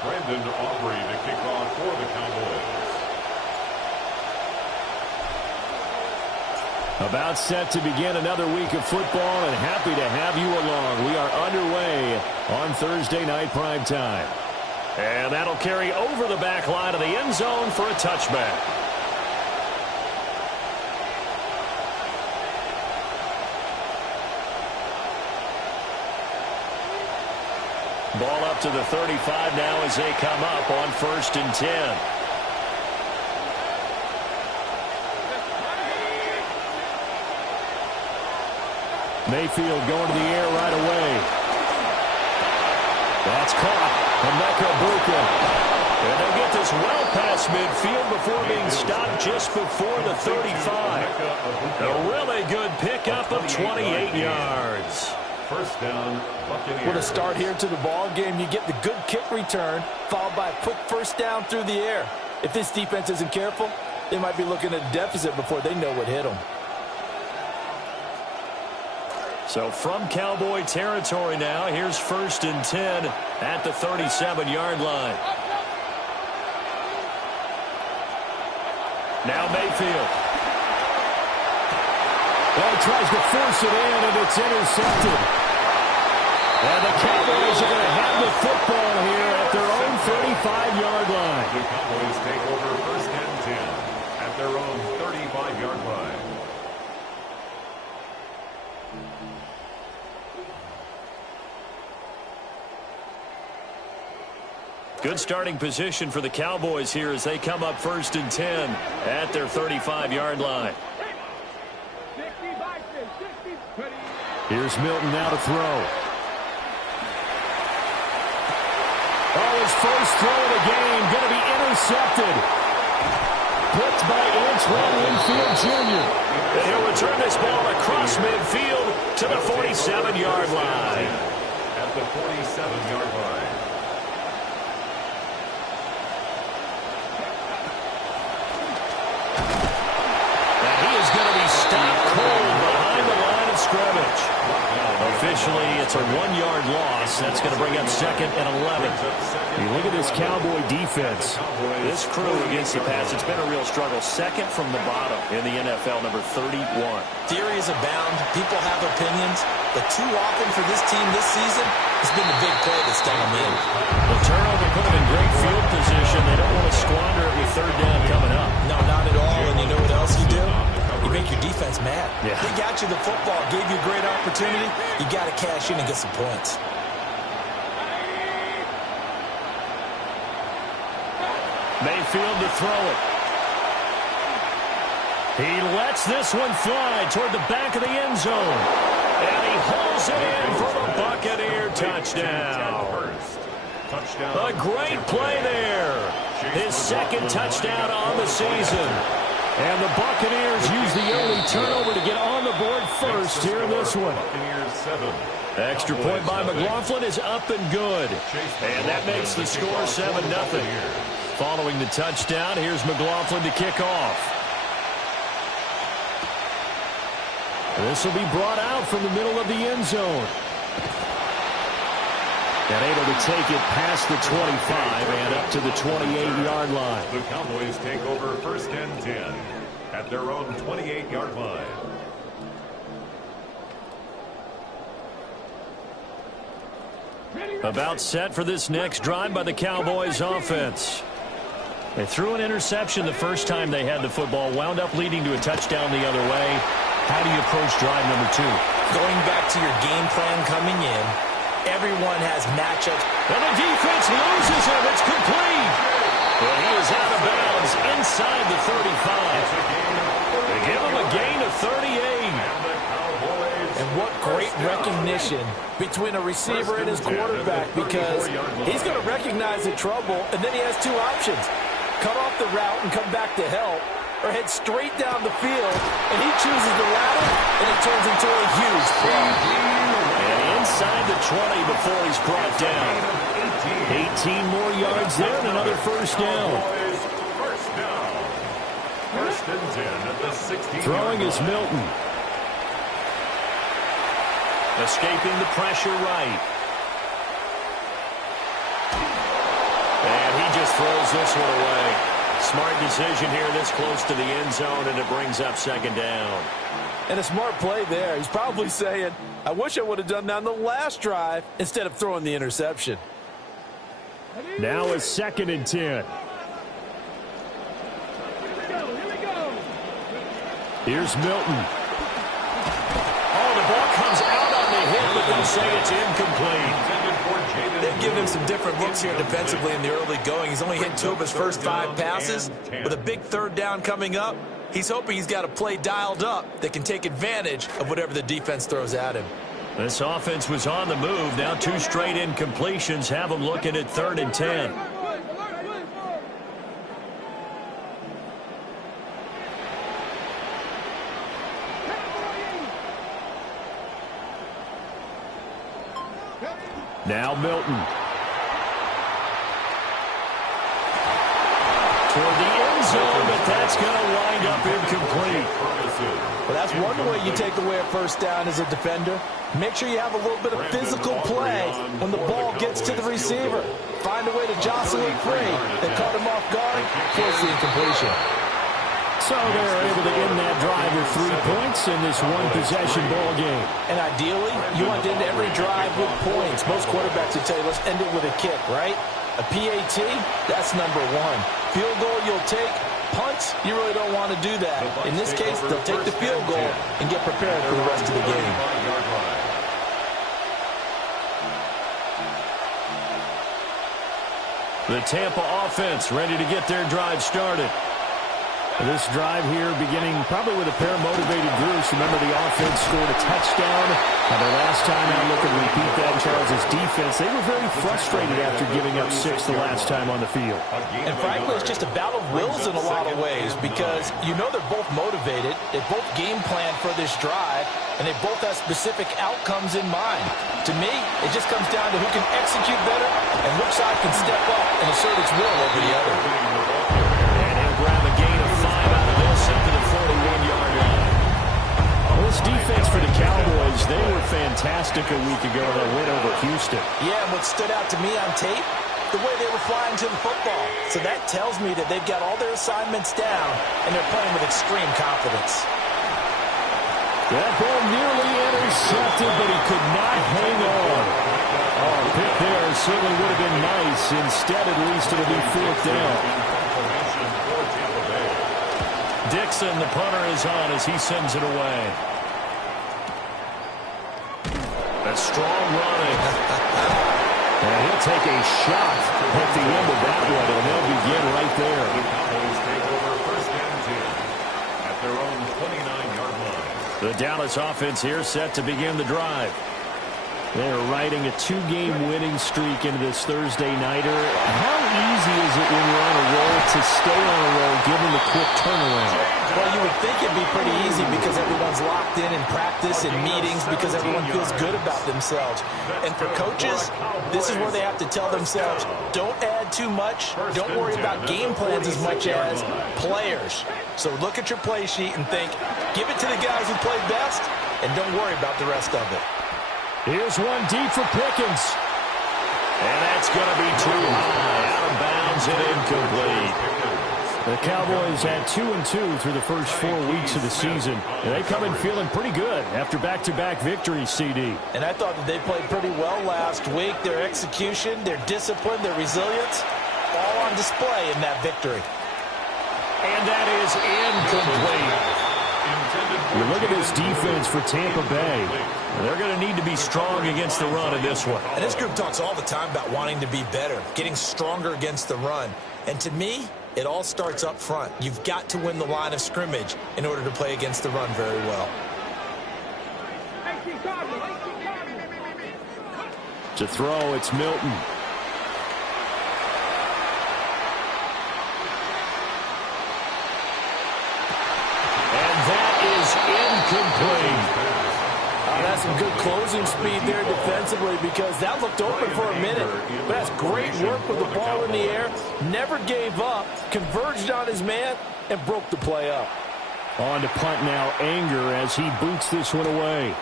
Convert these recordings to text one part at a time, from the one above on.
to kick off for the Cowboys. About set to begin another week of football, and happy to have you along. We are underway on Thursday night primetime. And that'll carry over the back line of the end zone for a touchback. Ball up to the 35 now as they come up on 1st and 10. Mayfield going to the air right away. That's caught. Emeka Buka. And they'll get this well past midfield before being stopped just before the 35. A really good pickup of 28 yards. First down, Buccaneers. What a start here to the ball game. You get the good kick return, followed by a quick first down through the air. If this defense isn't careful, they might be looking at a deficit before they know what hit them. So from Cowboy territory now, here's 1st and 10 at the 37-yard line. Now Mayfield. Well, he tries to force it in, and it's intercepted. And the Cowboys are going to have the football here at their own 35-yard line. The Cowboys take over 1st and 10 at their own 35-yard line. Good starting position for the Cowboys here as they come up 1st and 10 at their 35-yard line. Here's Milton now to throw. Oh, his first throw of the game going to be intercepted. Picked by Antoine Winfield Jr. And he'll return this ball across midfield to the 47-yard line. At the 47-yard line. Officially, it's a 1-yard loss. That's going to bring up 2nd and 11. You look at this Cowboy defense. This crew against the pass, it's been a real struggle. 2nd from the bottom in the NFL, number 31. Theories abound. People have opinions. But too often for this team this season, it's been the big play that's done them in. The turnover put them in great field position. They don't want to squander it with 3rd down coming up. No, not at all. And you know what else you do? You make your defense mad. Yeah. They got you the football, gave you a great opportunity. You got to cash in and get some points. Mayfield to throw it. He lets this one fly toward the back of the end zone. And he hauls it in for the Buccaneer touchdown. A great play there. His 2nd touchdown on the season. And the Buccaneers use the early turnover to get on the board first here in this one. Extra point by McLaughlin is up and good. And that makes the score 7-0. Following the touchdown, here's McLaughlin to kick off. This will be brought out from the middle of the end zone. And able to take it past the 25 and up to the 28-yard line. The Cowboys take over 1st and 10 at their own 28-yard line. About set for this next drive by the Cowboys offense. They threw an interception the first time they had the football, wound up leading to a touchdown the other way. How do you approach drive number 2? Going back to your game plan coming in, everyone has matchups. And the defense loses him. It's complete. Well, he is out of bounds inside the 35. They give him a gain of 38. And what great recognition between a receiver and his quarterback, because he's going to recognize the trouble, and then he has 2 options. Cut off the route and come back to help, or head straight down the field, and he chooses the latter, and it turns into a huge play. And inside the 20 before he's brought down. 18 more yards there and another first down. First and 10 at the 16. Throwing is Milton. Escaping the pressure right. throws this one away. Smart decision here this close to the end zone, and it brings up second down. And a smart play there. He's probably saying, I wish I would have done that on the last drive instead of throwing the interception. Now it's 2nd and 10. Here's Milton. Oh, the ball comes out on the hit, but they'll say it's incomplete. They've given him some different looks here defensively in the early going. He's only hit 2 of his first 5 passes. With a big 3rd down coming up, he's hoping he's got a play dialed up that can take advantage of whatever the defense throws at him. This offense was on the move. Now 2 straight incompletions have them looking at 3rd and 10. Now Milton. Toward the end zone, but that's going to wind up incomplete. Well, that's one way you take away a 1st down as a defender. Make sure you have a little bit of physical play when the ball gets to the receiver. Find a way to jostle it free. They caught him off guard, force the incompletion. So they're able to end that drive with 3 points in this one-possession ball game. And ideally, you want to end every drive with points. Most quarterbacks would tell you, let's end it with a kick, right? A PAT, that's number 1. Field goal you'll take. Punts, you really don't want to do that. In this case, they'll take the field goal and get prepared for the rest of the game. The Tampa offense ready to get their drive started. This drive here beginning probably with a pair of motivated groups. Remember, the offense scored a touchdown. Now, their last time out, look at repeat that. Charles' defense, they were very frustrated after giving up 6 the last time on the field. And frankly, it's just a battle of wills in a lot of ways because you know they're both motivated. They both game plan for this drive, and they both have specific outcomes in mind. To me, it just comes down to who can execute better and which side can step up and assert its will over the other. And he'll grab a gain of 5 out of this up to the 41-yard line. Well, this defense for the Cowboys, they were fantastic a week ago in their win over Houston. Yeah, and what stood out to me on tape, the way they were flying to the football. So that tells me that they've got all their assignments down, and they're playing with extreme confidence. That ball nearly intercepted, but he could not hang on. Oh, a pick there certainly would have been nice. Instead, at least it'll be 4th down. Dixon, the punter, is on as he sends it away. A strong running. And he'll take a shot at the end of that one, and they'll begin right there. Cowboys take over 1st and 10 at their own 29-yard line. The Dallas offense here set to begin the drive. They're riding a 2-game winning streak into this Thursday nighter. How easy is it when you're on a roll to stay on a roll given the quick turnaround? Well, you would think it'd be pretty easy because everyone's locked in practice and meetings because everyone feels good about themselves. And for coaches, this is where they have to tell themselves, don't add too much. Don't worry about game plans as much as players. So look at your play sheet and think, give it to the guys who play best, and don't worry about the rest of it. Here's one deep for Pickens. And that's going to be too high. Out of bounds and incomplete. The Cowboys had 2-2 through the first 4 weeks of the season. And they come in feeling pretty good after back-to-back victories, CD. And I thought that they played pretty well last week. Their execution, their discipline, their resilience, all on display in that victory. And that is incomplete. You look at this defense for Tampa Bay. They're going to need to be strong against the run in this one. And this group talks all the time about wanting to be better, getting stronger against the run. And to me, it all starts up front. You've got to win the line of scrimmage in order to play against the run very well. To throw, it's Milton. Incomplete. That's some good closing speed there defensively because that looked open for a minute. But that's great work with the ball in the air. Never gave up, converged on his man, and broke the play up. On to punt now, Anger as he boots this one away.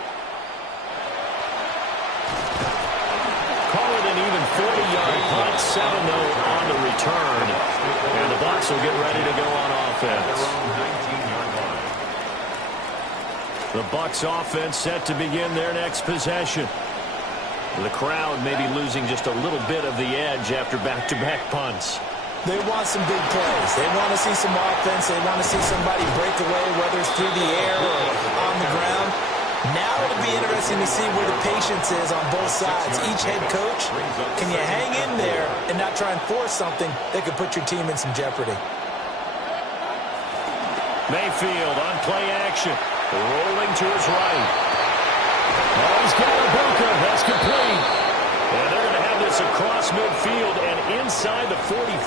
Call it an even 40-yard punt, 7-0 on the return. And the Bucs will get ready to go on offense. The Bucs offense set to begin their next possession. The crowd may be losing just a little bit of the edge after back-to-back punts. They want some big plays. They want to see some offense. They want to see somebody break away, whether it's through the air or on the ground. Now it'll be interesting to see where the patience is on both sides. Each head coach, can you hang in there and not try and force something that could put your team in some jeopardy? Mayfield on play action. Rolling to his right. Oh, he's got a bunker. That's complete. And they're going to have this across midfield and inside the 45.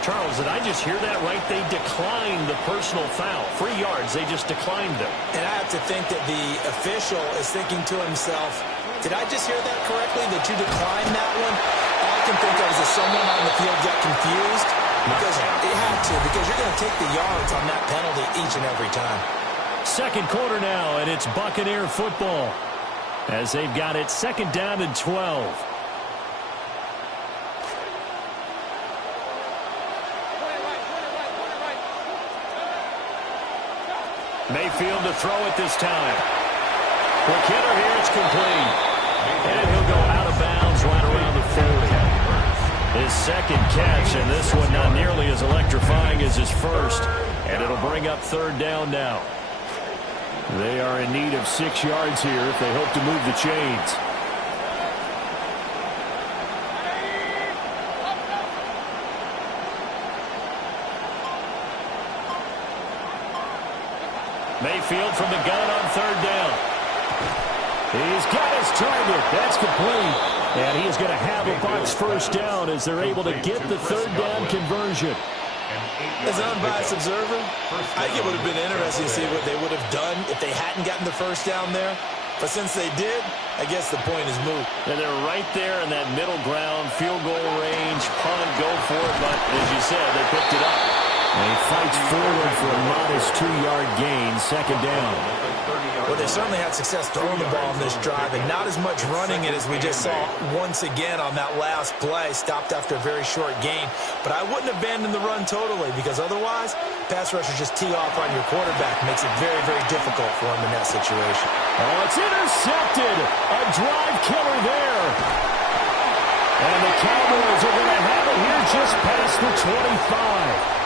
Charles, did I just hear that right? They declined the personal foul. 3 yards, they just declined them. And I have to think that the official is thinking to himself, did I just hear that correctly, that you declined that one? All I can think of is that someone on the field got confused. Because it had to, because you're going to take the yards on that penalty each and every time. Second quarter now, and it's Buccaneer football as they've got it 2nd down and 12. Mayfield to throw it this time. Quick hitter here, it's complete. And he'll go out of bounds right around the 40. His second catch, and this one not nearly as electrifying as his first. And it'll bring up 3rd down now. They are in need of 6 yards here if they hope to move the chains. Mayfield from the gun on 3rd down. He's got his target. That's complete. And he is going to have a Bucs first down as they're able to get the 3rd down conversion. As an unbiased observer, I think it would have been interesting to see what they would have done if they hadn't gotten the first down there. But since they did, I guess the point is moot. And they're right there in that middle ground, field goal range, punt, go for it. But as you said, they picked it up. And he fights forward for a modest 2-yard gain, 2nd down. Well, they certainly had success throwing the ball on this drive, and not as much running it as we just saw once again on that last play, stopped after a very short gain. But I wouldn't abandon the run totally, because otherwise, pass rushers just tee off on your quarterback. Makes it very, very difficult for him in that situation. Oh, it's intercepted. A drive killer there. And the Cowboys are going to have it here just past the 25.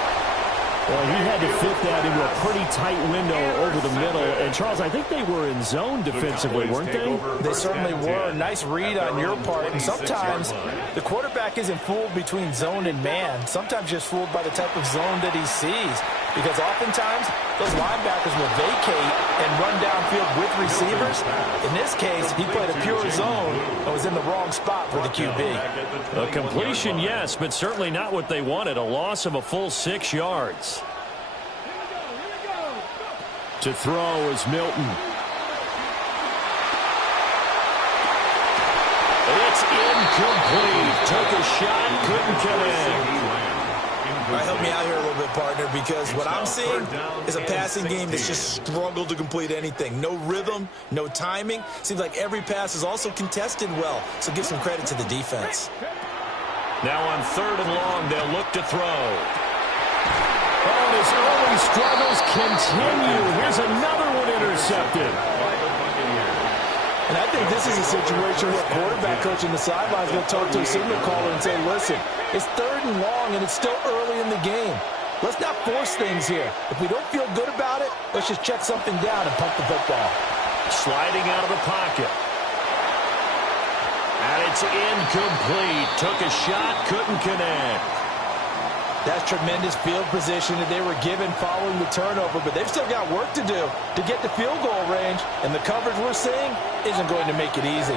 Well, he had to fit that into a pretty tight window over the middle. And, Charles, I think they were in zone defensively, weren't they? They certainly were. Nice read on your part. And sometimes the quarterback isn't fooled between zone and man. Sometimes just fooled by the type of zone that he sees. Because oftentimes, those linebackers will vacate and run downfield with receivers. In this case, he played a pure zone and was in the wrong spot for the QB. A completion, yes, but certainly not what they wanted. A loss of a full 6 yards. To throw is Milton. It's incomplete. Took a shot, couldn't connect. All right, help me out here a little bit, partner, because what I'm seeing is a passing game that's just struggled to complete anything. No rhythm, no timing. Seems like every pass is also contested well, so give some credit to the defense. Now on 3rd and long, they'll look to throw. Oh, his early struggles continue. Here's another one intercepted. And I think this is a situation where quarterback coach in the sidelines will talk to a signal caller and say, listen, it's 3rd and long and it's still early in the game. Let's not force things here. If we don't feel good about it, let's just check something down and pump the football. Sliding out of the pocket. And it's incomplete. Took a shot, couldn't connect. That's tremendous field position that they were given following the turnover, but they've still got work to do to get the field goal range, and the coverage we're seeing isn't going to make it easy.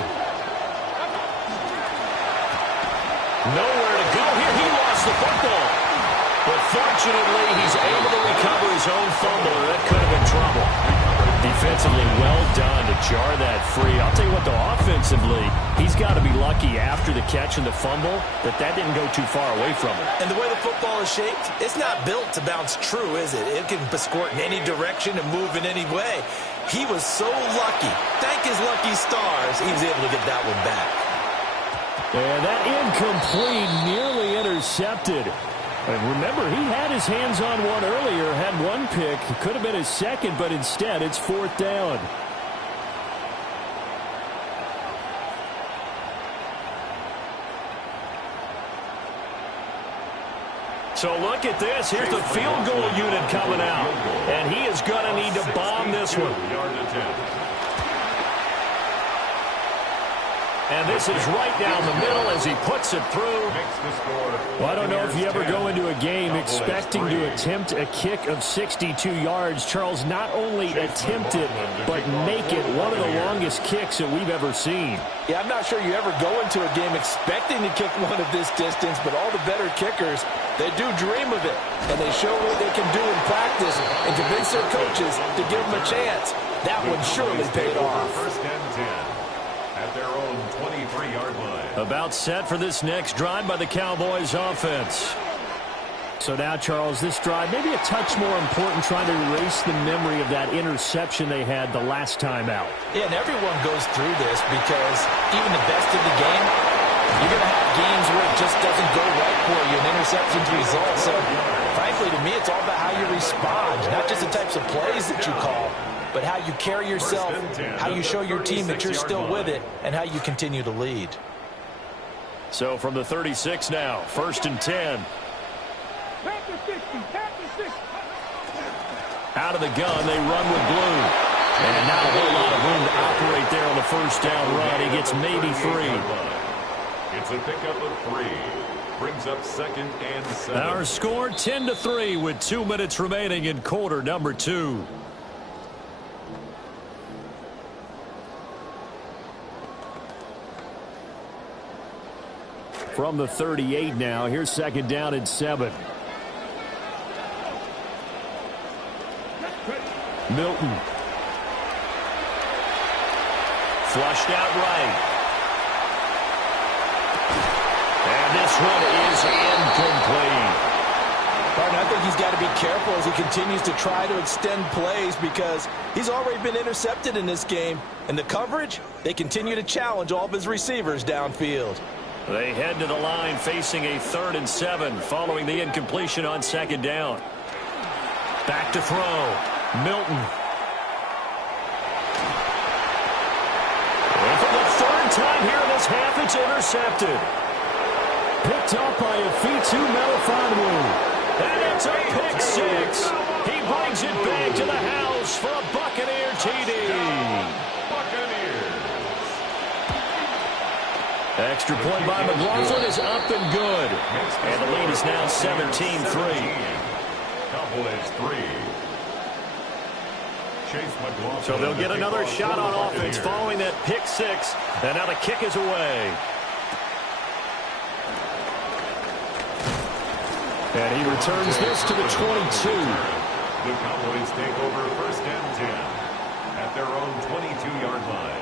Nowhere to go here. He lost the football. But fortunately, he's able to recover his own fumble, or that could have been trouble. Defensively, well done to jar that free. I'll tell you what, though, offensively, he's got to be lucky after the catch and the fumble that didn't go too far away from him. And the way the football is shaped, it's not built to bounce true, is it? It can squirt in any direction and move in any way. He was so lucky. Thank his lucky stars, he was able to get that one back. And that incomplete, nearly intercepted. And remember, he had his hands on one earlier, had one pick. It could have been his second, but instead it's 4th down. So look at this. Here's the field goal unit coming out. And he is going to need to bomb this one. And this is right down the middle as he puts it through. Well, I don't know if you ever go into a game expecting to attempt a kick of 62 yards. Charles, not only attempt it, but make it one of the longest kicks that we've ever seen. Yeah, I'm not sure you ever go into a game expecting to kick one of this distance, but all the better kickers, they do dream of it. And they show what they can do in practice and convince their coaches to give them a chance. That one surely paid off. First and 10. At their own 23-yard line. About set for this next drive by the Cowboys offense. So now, Charles, this drive maybe a touch more important, trying to erase the memory of that interception they had the last time out. Yeah, and everyone goes through this because even the best of the game, you're going to have games where it just doesn't go right for you, and interceptions result. So, frankly, to me, it's all about how you respond, not just the types of plays that you call, but how you carry yourself, how you show your team that you're still with it, and how you continue to lead. So from the 36 now, 1st and 10. Out of the gun, they run with blue. And not a whole lot of room to operate there on the first down run. He gets maybe 3. It's a pickup of 3. Brings up 2nd and 7. Our score 10-3 with 2 minutes remaining in quarter number 2. From the 38 now, here's 2nd down and 7. Milton. Flushed out right. And this one is incomplete. Martin, I think he's got to be careful as he continues to try to extend plays because he's already been intercepted in this game. And the coverage, they continue to challenge all of his receivers downfield. They head to the line facing a 3rd and 7 following the incompletion on 2nd down. Back to throw. Milton. And for the 3rd time here in this half, it's intercepted. Picked up by Afitu Melifonwu. And it's a pick 6. He brings it back to the house for a Buccaneer TD. Extra point by McLaughlin is up and good. And the lead is now 17-3. Cowboys 3. So they'll get another shot on offense following that pick 6. And now the kick is away. And he returns this to the 22. The Cowboys take over 1st and 10 at their own 22-yard line.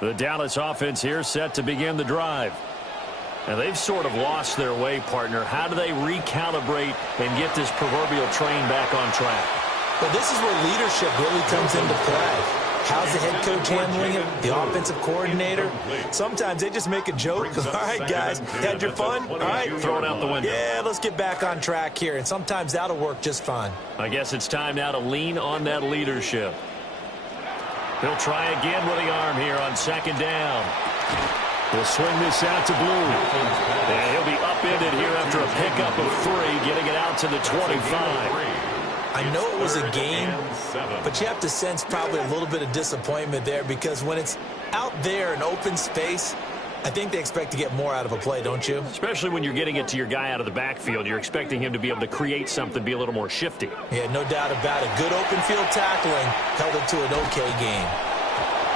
The Dallas offense here set to begin the drive. And they've sort of lost their way, partner. How do they recalibrate and get this proverbial train back on track? Well, this is where leadership really comes into play. How's the head coach handling it? The offensive coordinator? Sometimes they just make a joke. All right, guys, had your fun? All right. Throw it out the window. Yeah, let's get back on track here. And sometimes that'll work just fine. I guess it's time now to lean on that leadership. He'll try again with the arm here on 2nd down. He'll swing this out to Blue. And he'll be upended here after a pickup of 3, getting it out to the 25. I know it was a game, but you have to sense probably a little bit of disappointment there because when it's out there in open space, I think they expect to get more out of a play, don't you? Especially when you're getting it to your guy out of the backfield. You're expecting him to be able to create something, be a little more shifty. Yeah, no doubt about it. Good open field tackling held it to an okay game.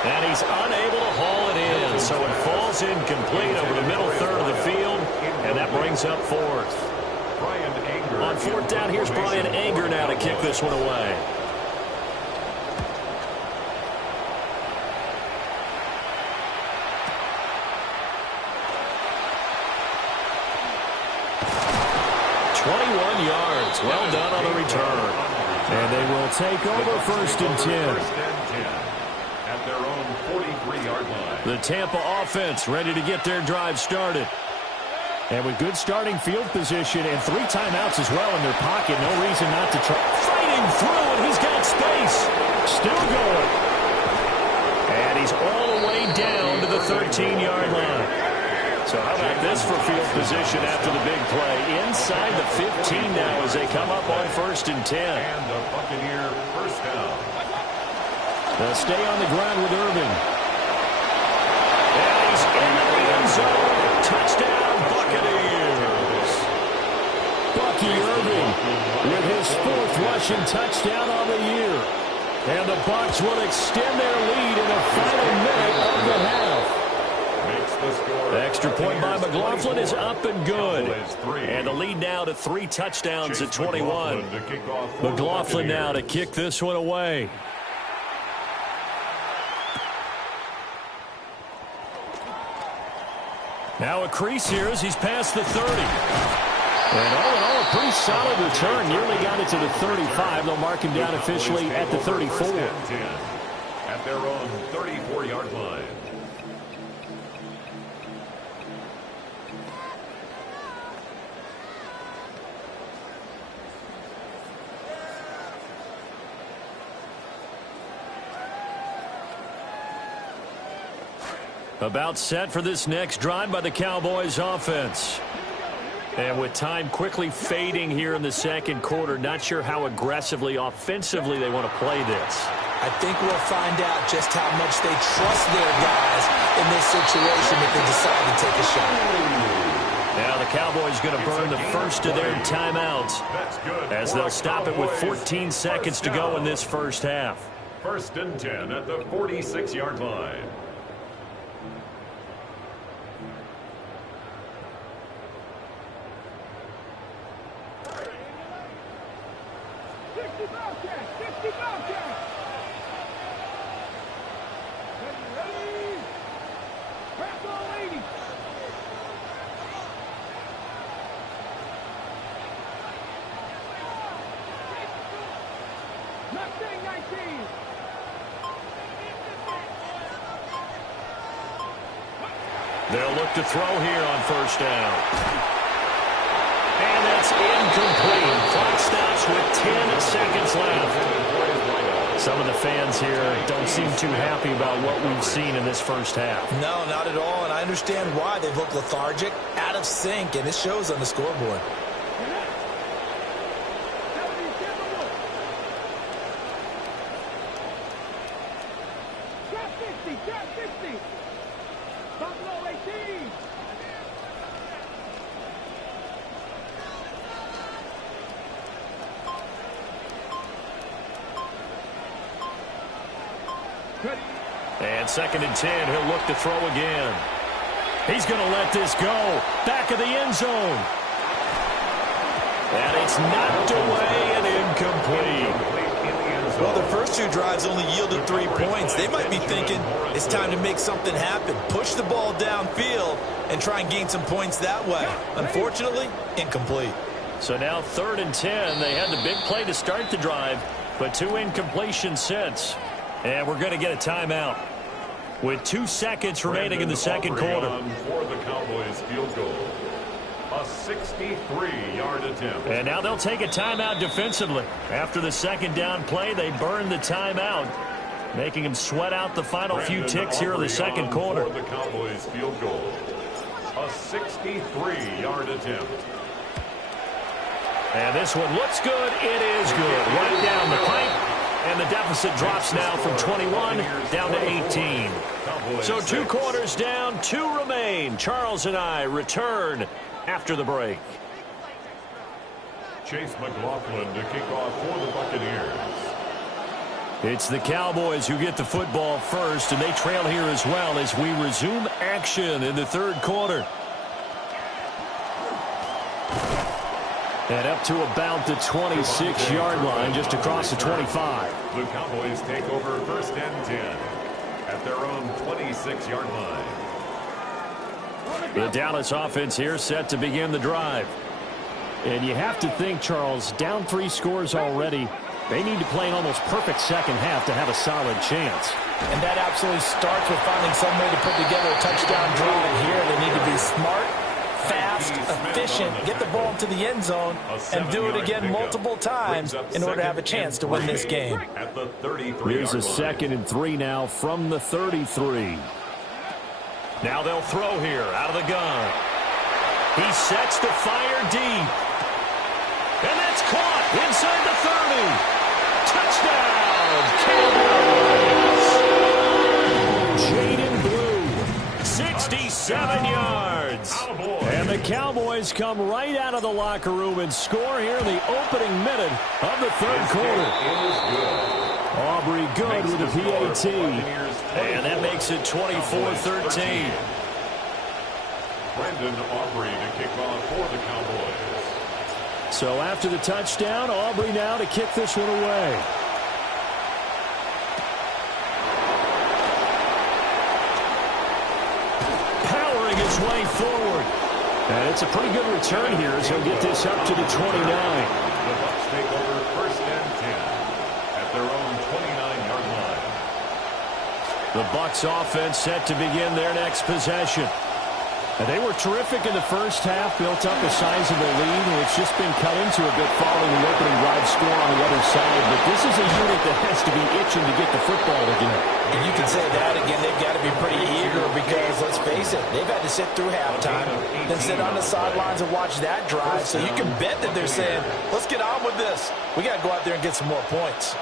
And he's unable to haul it in, so it falls incomplete over the middle third of the field, and that brings up 4th. On 4th down, here's Brian Anger now to kick this one away. Yards. Well done on the return. And they will take over first and 10. At their own 43-yard line. The Tampa offense ready to get their drive started. And with good starting field position and 3 timeouts as well in their pocket, no reason not to try. Fighting through, and he's got space. Still going. And he's all the way down to the 13-yard line. So how about this for field position after the big play? Inside the 15 now as they come up on first and 10. And the Buccaneer first down. They'll stay on the ground with Irving. And he's into the end zone. Touchdown, Buccaneers. Bucky Irving with his 4th rushing touchdown on the year. And the Bucs will extend their lead in the final minute of the half. The extra point by McLaughlin is up and good. And the lead now to 3 touchdowns at 21. McLaughlin now to kick this one away. Now a crease here as he's past the 30. And all in all, a pretty solid return. Nearly got it to the 35. They'll mark him down officially at the 34. At their own 34-yard line. About set for this next drive by the Cowboys offense. And with time quickly fading here in the second quarter, not sure how aggressively, offensively they want to play this. I think we'll find out just how much they trust their guys in this situation if they decide to take a shot. Now the Cowboys going to burn the first of their timeouts as they'll stop it with 14 seconds to go in this first half. First and 10 at the 46-yard line. They'll look to throw here on first down. And that's incomplete. Clock stops with 10 seconds left. Some of the fans here don't seem too happy about what we've seen in this first half. No, not at all, and I understand why. They've looked lethargic, out of sync, and it shows on the scoreboard. And second and 10, he'll look to throw again. He's going to let this go. Back of the end zone. And it's knocked away and incomplete. Well, their first 2 drives only yielded 3 points. They might be thinking it's time to make something happen. Push the ball downfield and try and gain some points that way. Unfortunately, incomplete. So now 3rd and 10. They had the big play to start the drive, but 2 incompletions since. And we're going to get a timeout with 2 seconds remaining in the second quarter. For the Cowboys field goal. A 63-yard attempt. And now they'll take a timeout defensively. After the second down play, they burn the timeout, making them sweat out the final few ticks here in the second quarter. For the Cowboys field goal. A 63-yard attempt. And this one looks good. It is good. Right down the pipe. And the deficit drops now from 21 down to 18. So 2 quarters down, 2 remain. Charles and I return after the break. Chase McLaughlin to kick off for the Buccaneers. It's the Cowboys who get the football first, and they trail here as well as we resume action in the third quarter. And up to about the 26-yard line, just across the 25. The Cowboys take over first and 10 at their own 26-yard line. The Dallas offense here set to begin the drive. And you have to think, Charles, down 3 scores already. They need to play an almost perfect second half to have a solid chance. And that absolutely starts with finding some way to put together a touchdown drive here. They need to be smart, fast, efficient, get the ball into the end zone, and do it again multiple times in order to have a chance to win this game. Here's a 2nd and 3 now from the 33. Now they'll throw here out of the gun. He sets to fire deep. And that's caught inside the 30. Touchdown, Cowboys. Jaden Blue, 67 yards. And the Cowboys come right out of the locker room and score here in the opening minute of the 3rd quarter. Aubrey good with the PAT. And that makes it 24-13. Brandon Aubrey to kick off for the Cowboys. So after the touchdown, Aubrey now to kick this one away. Powering his way forward. And it's a pretty good return here as he'll get this up to the 29. The Bucs take over 1st and 10 at their own 29-yard line. The Bucs offense set to begin their next possession. And they were terrific in the first half, built up a sizable lead, and it's just been cut into a bit following the opening drive score on the other side. But this is a unit that has to be itching to get the football again. And you can say that again, they've got to be pretty eager because, let's face it, they've had to sit through halftime, then sit on the sidelines and watch that drive. So you can bet that they're saying, let's get on with this. We got to go out there and get some more points.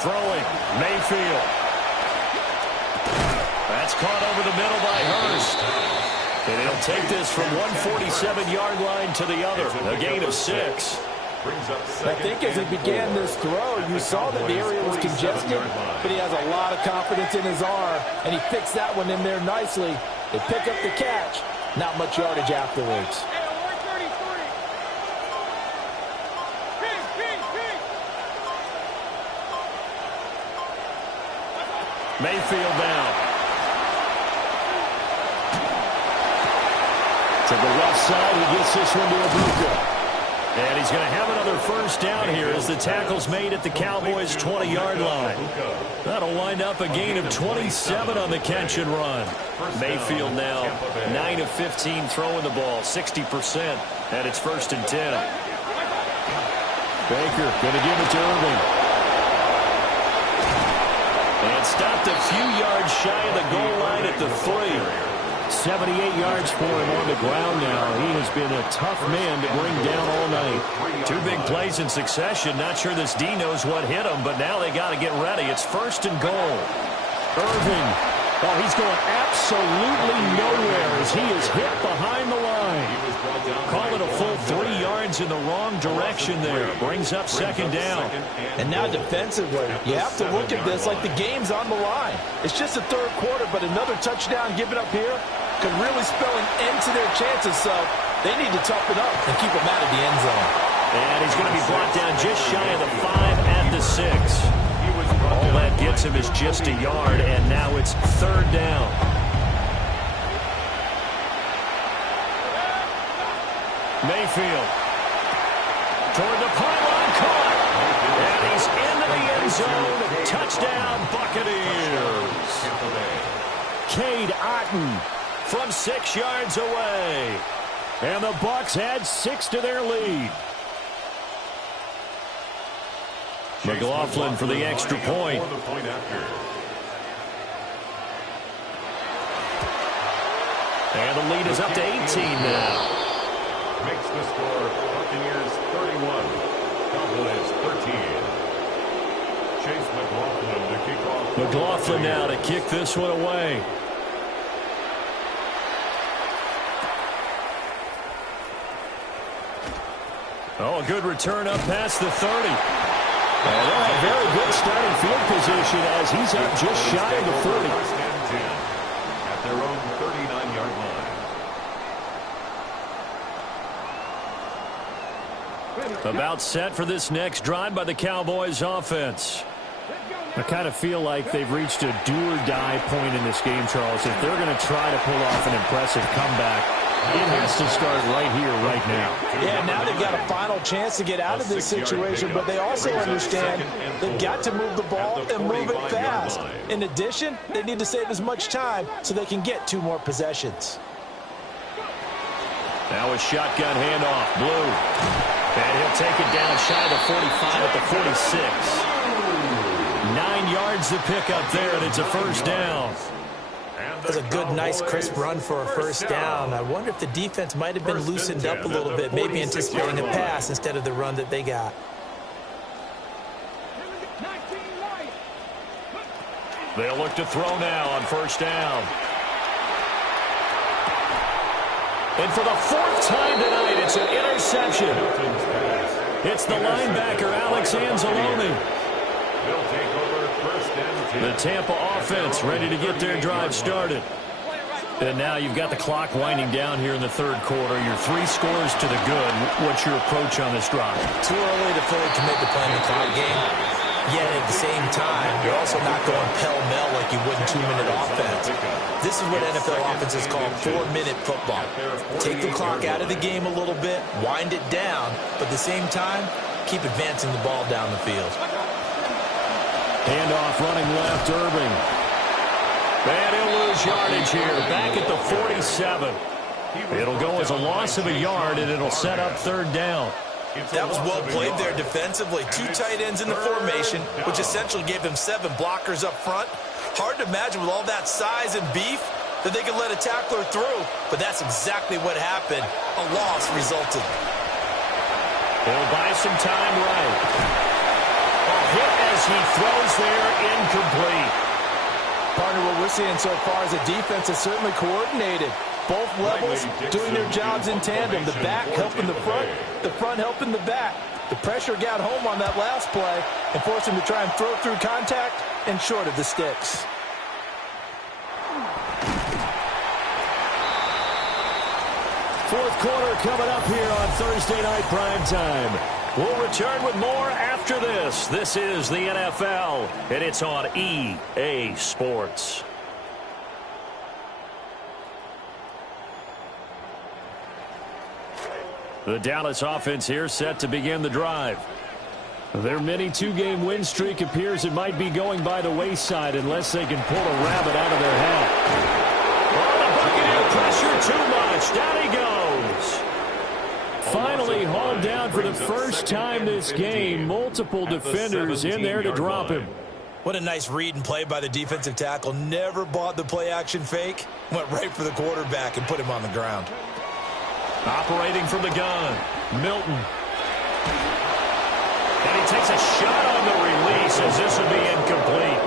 Throwing, Mayfield. That's caught over the middle by Hurst. And he'll take this from 147-yard line to the other. A gain of 6. I think as he began this throw, you saw that the area was congested, but he has a lot of confidence in his arm, and he fixed that one in there nicely. They pick up the catch. Not much yardage afterwards. Mayfield now. To the left side, he gets this one to Ibuka. And he's going to have another first down here as the tackle's made at the Cowboys' 20-yard line. That'll wind up a gain of 27 on the catch and run. Mayfield now 9 of 15 throwing the ball, 60%, and it's 1st and 10. Baker going to give it to Irving. And stopped a few yards shy of the goal line at the 3. 78 yards for him on the ground now. He has been a tough man to bring down all night. 2 big plays in succession. Not sure this D knows what hit him, but now they got to get ready. It's 1st and goal. Irving. Oh, he's going absolutely nowhere as he is hit behind the line. Call it a full 3 yards in the wrong direction there. Brings up 2nd down. And now defensively, you have to look at this like the game's on the line. It's just the 3rd quarter, but another touchdown given up here could really spell an end to their chances. So they need to toughen up and keep them out of the end zone. And he's going to be brought down just shy of the 5 at the 6. All that gets him is just a yard, and now it's 3rd down. Mayfield. Toward the pylon, caught. And he's into the end zone. Touchdown, Buccaneers. Cade Otton from 6 yards away. And the Bucs add 6 to their lead. McLaughlin for the extra point. And the lead is up to 18 now. Makes the score Buccaneers 31, Cowboys 13. Chase McLaughlin to kick off. McLaughlin now to kick this one away. Oh, a good return up past the 30. And they'll have very good starting field position as he's up just shy of the 40. First and 10 at their own 39-yard line. About set for this next drive by the Cowboys offense. I kind of feel like they've reached a do-or-die point in this game, Charles. If they're going to try to pull off an impressive comeback, It has to start right here, right now. Yeah, now they've got a final chance to get out of this situation, but they also understand they've got to move the ball and move it fast. In addition, they need to save as much time so they can get 2 more possessions. Now a shotgun handoff, Blue. And he'll take it down shy of the 45 at the 46. 9 yards to pick up there, and it's a first down. It was a good, nice, crisp run for a first down. I wonder if the defense might have been loosened up a little bit, maybe anticipating a pass instead of the run that they got. They'll look to throw now on first down. And for the 4th time tonight, it's an interception. It's the linebacker, Alex Anzalone. The Tampa offense ready to get their drive started. And now you've got the clock winding down here in the 3rd quarter. Your 3 scores to the good. What's your approach on this drive? Too early to fully commit to playing the clock game. Yet at the same time, you're also not going pell-mell like you would in 2-minute offense. This is what NFL offenses call 4-minute football. Take the clock out of the game a little bit, wind it down, but at the same time, keep advancing the ball down the field. Handoff running left, Irving. And he'll lose yardage here, back at the 47. It'll go as a loss of a yard, and it'll set up 3rd down. That was well played there defensively. 2 tight ends in the formation, which essentially gave them 7 blockers up front. Hard to imagine with all that size and beef that they could let a tackler through, but that's exactly what happened. A loss resulted. They'll buy some time right. A hit as he throws there, incomplete. Partner, what we're seeing so far is the defense is certainly coordinated. Both levels doing their jobs in tandem. The back helping the front helping the back. The pressure got home on that last play and forced him to try and throw through contact and short of the sticks. Fourth quarter coming up here on Thursday Night Primetime. We'll return with more after this. This is the NFL, and it's on EA Sports. The Dallas offense here set to begin the drive. Their mini 2-game win streak appears it might be going by the wayside unless they can pull a rabbit out of their hat. Oh, the Buccaneer pressure too much. Down he goes. Finally hauled down for the first time this game. Multiple defenders in there to drop him. What a nice read and play by the defensive tackle. Never bought the play-action fake. Went right for the quarterback and put him on the ground. Operating from the gun, Milton. And he takes a shot on the release as this would be incomplete.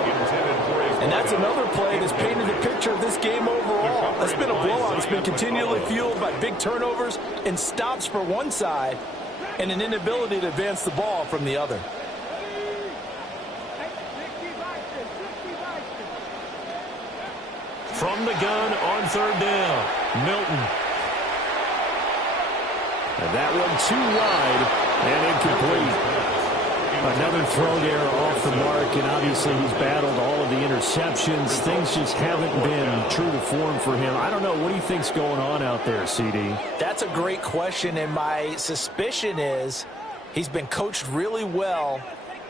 And that's another play that's painted the picture of this game overall. It's been a blowout. It's been continually fueled by big turnovers and stops for one side and an inability to advance the ball from the other. From the gun on 3rd down, Milton. And that one too wide and incomplete. Another throw there off the mark, and obviously he's battled all of the interceptions. Things just haven't been true to form for him. I don't know. What do you think's going on out there, CD? That's a great question, and my suspicion is he's been coached really well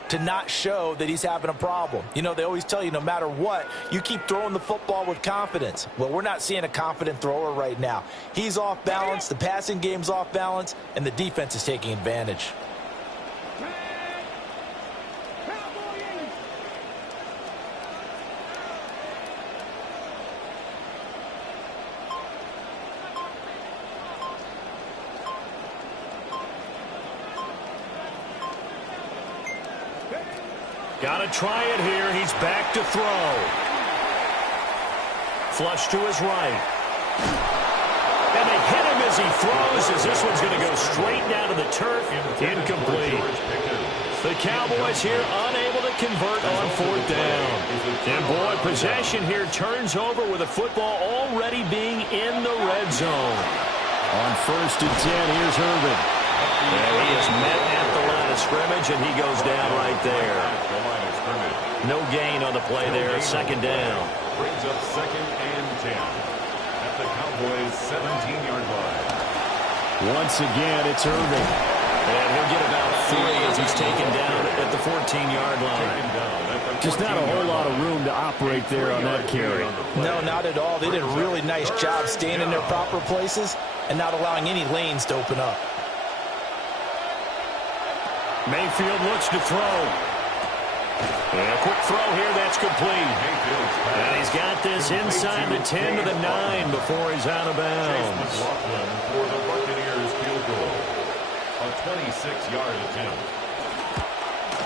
to not show that he's having a problem. You know, they always tell you no matter what, you keep throwing the football with confidence. Well, we're not seeing a confident thrower right now. He's off balance, the passing game's off balance, and the defense is taking advantage. Got to try it here. He's back to throw. Flush to his right. And they hit him as he throws, as this one's going to go straight down to the turf. Incomplete. The Cowboys here unable to convert on 4th down. And boy, possession here turns over with the football already being in the red zone. On 1st and 10, here's Irvin. And he is met at the line of scrimmage, and he goes down right there. No gain on the play there, 2nd down. Brings up 2nd and 10. At at the Cowboys' 17-yard line. Once again, it's Irving. And he'll get about 3 as he's taken down at the 14-yard line. Just not a whole lot of room to operate there on that carry. No, not at all. They did a really nice job staying in their proper places and not allowing any lanes to open up. Mayfield looks to throw. And a quick throw here, that's complete. And he's got this inside the 10 to the 9 before he's out of bounds. For the Buccaneers field goal. A 26-yard attempt.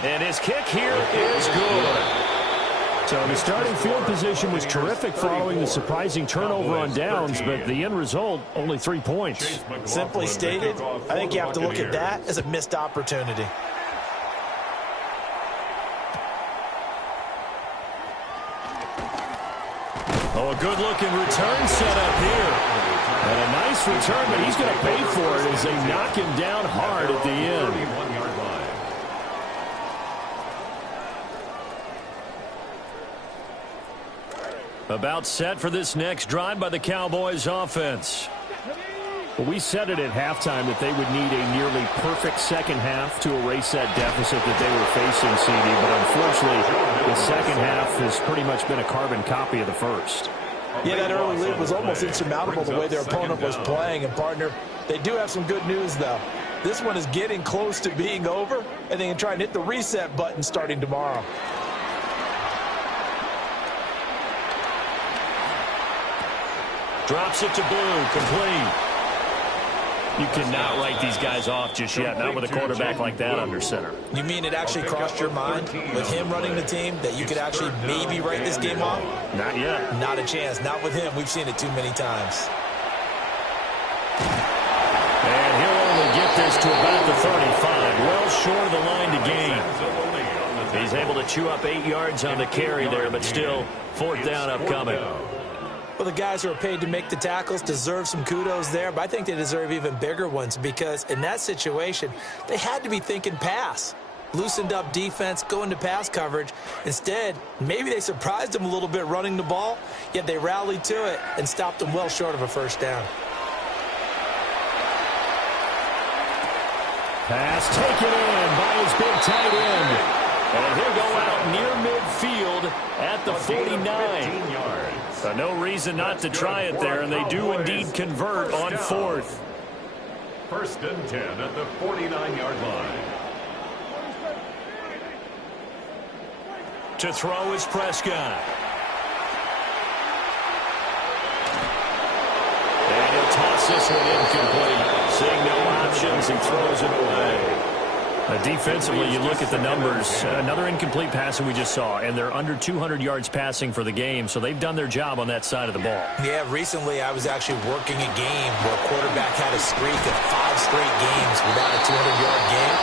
And his kick here is good. So the starting field position was terrific following the surprising turnover on downs, but the end result, only 3 points. Simply stated, I think you have to look at that as a missed opportunity. Oh, a good-looking return set up here. And a nice return, but he's going to pay for it as they knock him down hard at the end. 31-yard line. About set for this next drive by the Cowboys offense. Well, we said it at halftime that they would need a nearly perfect second half to erase that deficit that they were facing, CD. But unfortunately, the second half has pretty much been a carbon copy of the first. Yeah, that early lead was almost insurmountable the way their opponent was playing. And, partner, they do have some good news, though. This one is getting close to being over, and they can try and hit the reset button starting tomorrow. Drops it to Blue, complete. You cannot write these guys off just yet, not with a quarterback like that under center. You mean it actually crossed your mind with him running the team that you could actually maybe write this game off? Not yet. Not a chance. Not with him. We've seen it too many times. And he'll only get this to about the 35. Well short of the line to gain. He's able to chew up 8 yards on the carry there, but still, 4th down upcoming. Well, the guys who are paid to make the tackles deserve some kudos there, but I think they deserve even bigger ones because in that situation, they had to be thinking pass. Loosened up defense, going to pass coverage. Instead, maybe they surprised them a little bit running the ball, yet they rallied to it and stopped them well short of a first down. Pass taken in by his big tight end. And he'll go out near midfield at the 49. So no reason not to try it there, and they do indeed convert on 4th. 1st and 10 at the 49-yard line. To throw is Prescott. And he'll toss this one incomplete. Seeing no options, he throws it away. Defensively, you look at the numbers. Another incomplete pass that we just saw, and they're under 200 yards passing for the game, so they've done their job on that side of the ball. Yeah, recently I was actually working a game where a quarterback had a streak of 5 straight games without a 200-yard game,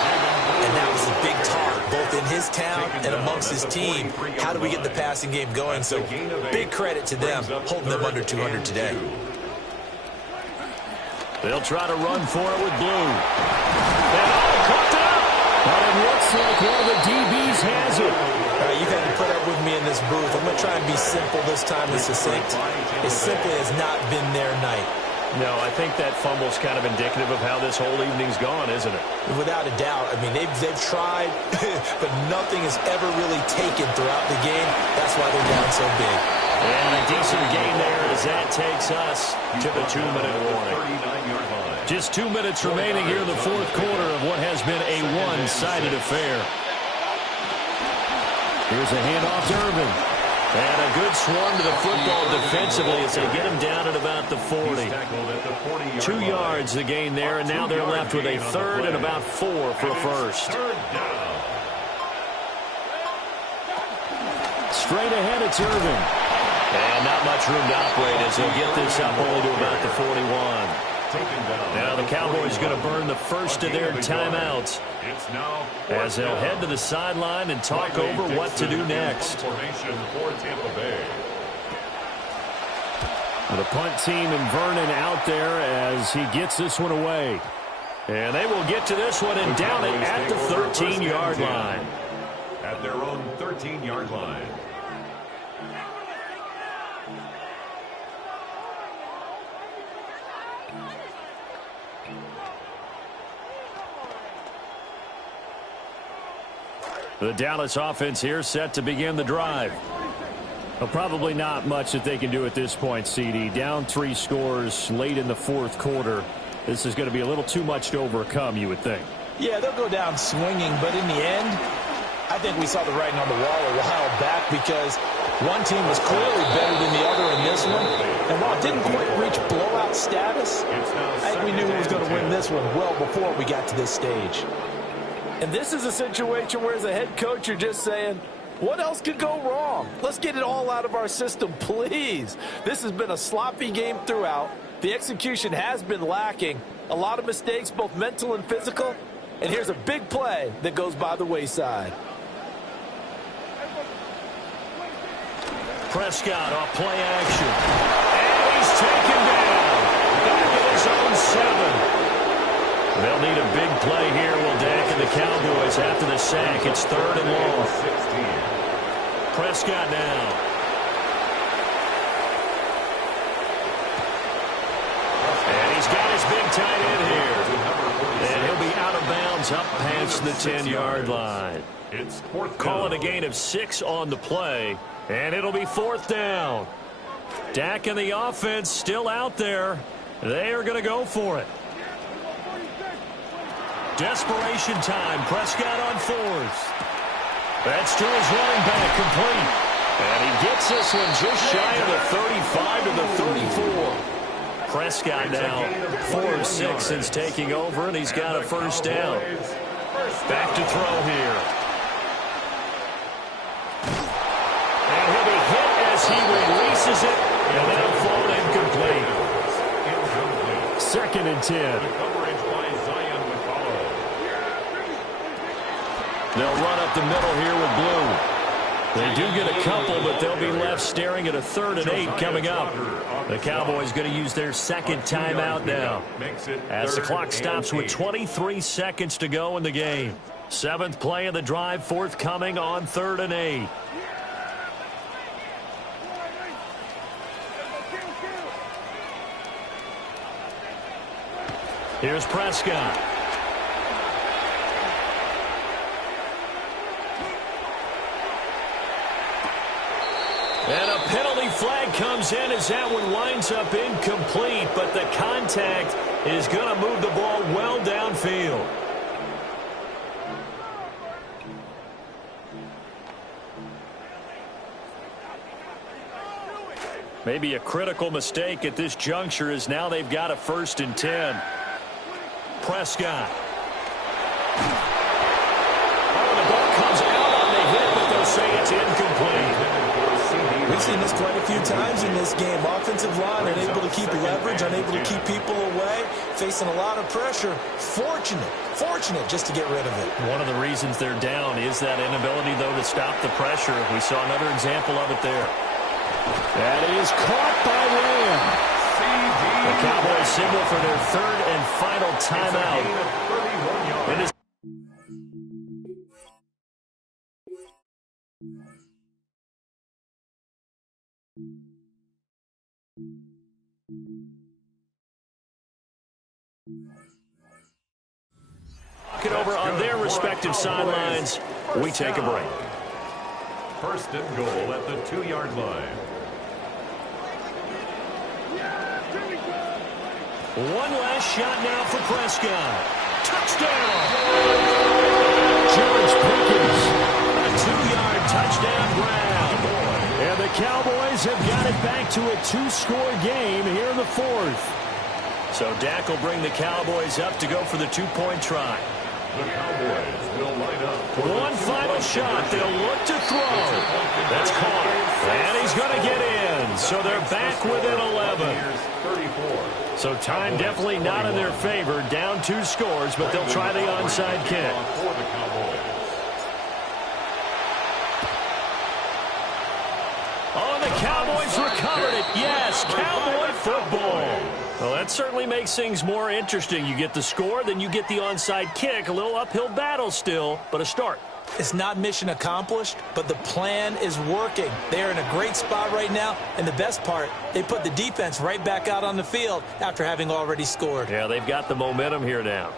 and that was a big talk, both in his town and amongst his team. How do we get the passing game going? So big credit to them, holding them under 200 today. They'll try to run for it with Blue. And caught it up. But it looks like one of the DBs has it. All right, you've had to put up with me in this booth. I'm going to try and be simple this time and succinct. It simply has not been their night. No, I think that fumble's kind of indicative of how this whole evening's gone, isn't it? Without a doubt. I mean, they've tried, but nothing has ever really taken throughout the game. That's why they're down so big. And a decent gain there as that takes us to the 2-minute warning. Just 2 minutes remaining here in the 4th quarter of what has been a one-sided affair. Here's a handoff to Irvin. And a good swarm to the football defensively as they get him down at about the 40. 2 yards the gain there, and now they're left with a 3rd and about 4 for a first. Straight ahead, it's Irvin. And not much room to operate as he'll get this up only to about the 41. Now the Cowboys going to burn the first of their timeouts as they'll head to the sideline and talk over what to do next. The punt team and Vernon out there as he gets this one away. And they will get to this one and down it at the 13-yard line. At their own 13-yard line. The Dallas offense here set to begin the drive. Well, probably not much that they can do at this point, CD. Down 3 scores late in the fourth quarter. This is going to be a little too much to overcome, you would think. Yeah, they'll go down swinging, but in the end, I think we saw the writing on the wall a while back because one team was clearly better than the other in this one. And while it didn't quite reach blowout status, I think we knew who was going to win this one well before we got to this stage. And this is a situation where as a head coach, you're just saying, what else could go wrong? Let's get it all out of our system, please. This has been a sloppy game throughout. The execution has been lacking. A lot of mistakes, both mental and physical. And here's a big play that goes by the wayside. Prescott off play action. And he's taken down. Back at his own 7. They'll need a big play here. Will Dak and the Cowboys after the sack. It's 3rd and long. Prescott now. And he's got his big tight end here. And he'll be out of bounds up past the 10-yard line. Call it a gain of 6 on the play. And it'll be 4th down. Dak and the offense still out there. They are going to go for it. Desperation time. Prescott on 4th. That's to his running back, complete. And he gets this one just shy of the 35 to the 34. Prescott now 4 of 6 since taking over, and he's got a 1st down. Back to throw here. And he'll be hit as he releases it, and that'll fall incomplete. 2nd and 10. They'll run up the middle here with blue. They do get a couple, but they'll be left staring at a 3rd and 8 coming up. The Cowboys going to use their 2nd timeout now as the clock stops with 23 seconds to go in the game. 7th play of the drive forthcoming on 3rd and 8. Here's Prescott. And a penalty flag comes in as that one winds up incomplete, but the contact is going to move the ball well downfield. Maybe a critical mistake at this juncture is now they've got a 1st and 10. Prescott. Oh, the ball comes out on the hit, but they'll say it's incomplete. We've seen this quite a few times in this game. Offensive line unable to keep leverage, unable to keep people away, facing a lot of pressure. Fortunate just to get rid of it. One of the reasons they're down is that inability, though, to stop the pressure. We saw another example of it there. That is caught by Lamb. The Cowboys signal for their 3rd and final timeout. It is over on their respective sidelines. We take a break. 1st and goal at the 2-yard line. One last shot now for Prescott. Touchdown! George Pickens. A 2-yard touchdown grab. And the Cowboys have got it back to a 2-score game here in the 4th. So Dak will bring the Cowboys up to go for the 2-point try. The Cowboys will line up. One final shot. They'll look to throw. That's caught. And he's going to get in. So they're back within 11. So time definitely not in their favor. Down 2 scores, but they'll try the onside kick. Oh, the Cowboys recovered it. Yes, Cowboy football. Well, that certainly makes things more interesting. You get the score, then you get the onside kick. A little uphill battle still, but a start. It's not mission accomplished, but the plan is working. They're in a great spot right now, and the best part, they put the defense right back out on the field after having already scored. Yeah, they've got the momentum here now.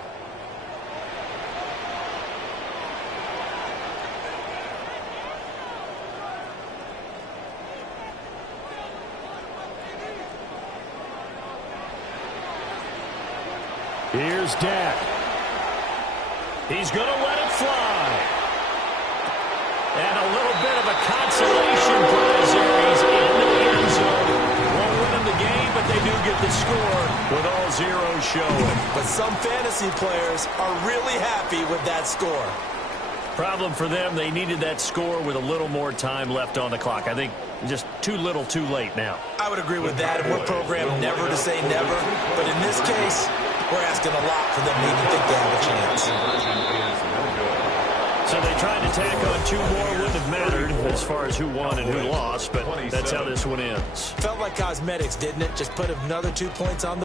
Here's Dak. He's going to let it fly. And a little bit of a consolation prize there. He's in the end zone. Won't win them the game, but they do get the score with all zeros showing. But some fantasy players are really happy with that score. Problem for them, they needed that score with a little more time left on the clock. I think just too little too late now. I would agree with that, and we're programmed never to say never. But in this case, we're asking a lot for them to even think they have a chance. So they tried to tack on 2 more. Wouldn't have mattered as far as who won and who lost, but that's how this one ends. Felt like cosmetics, didn't it? Just put another 2 points on the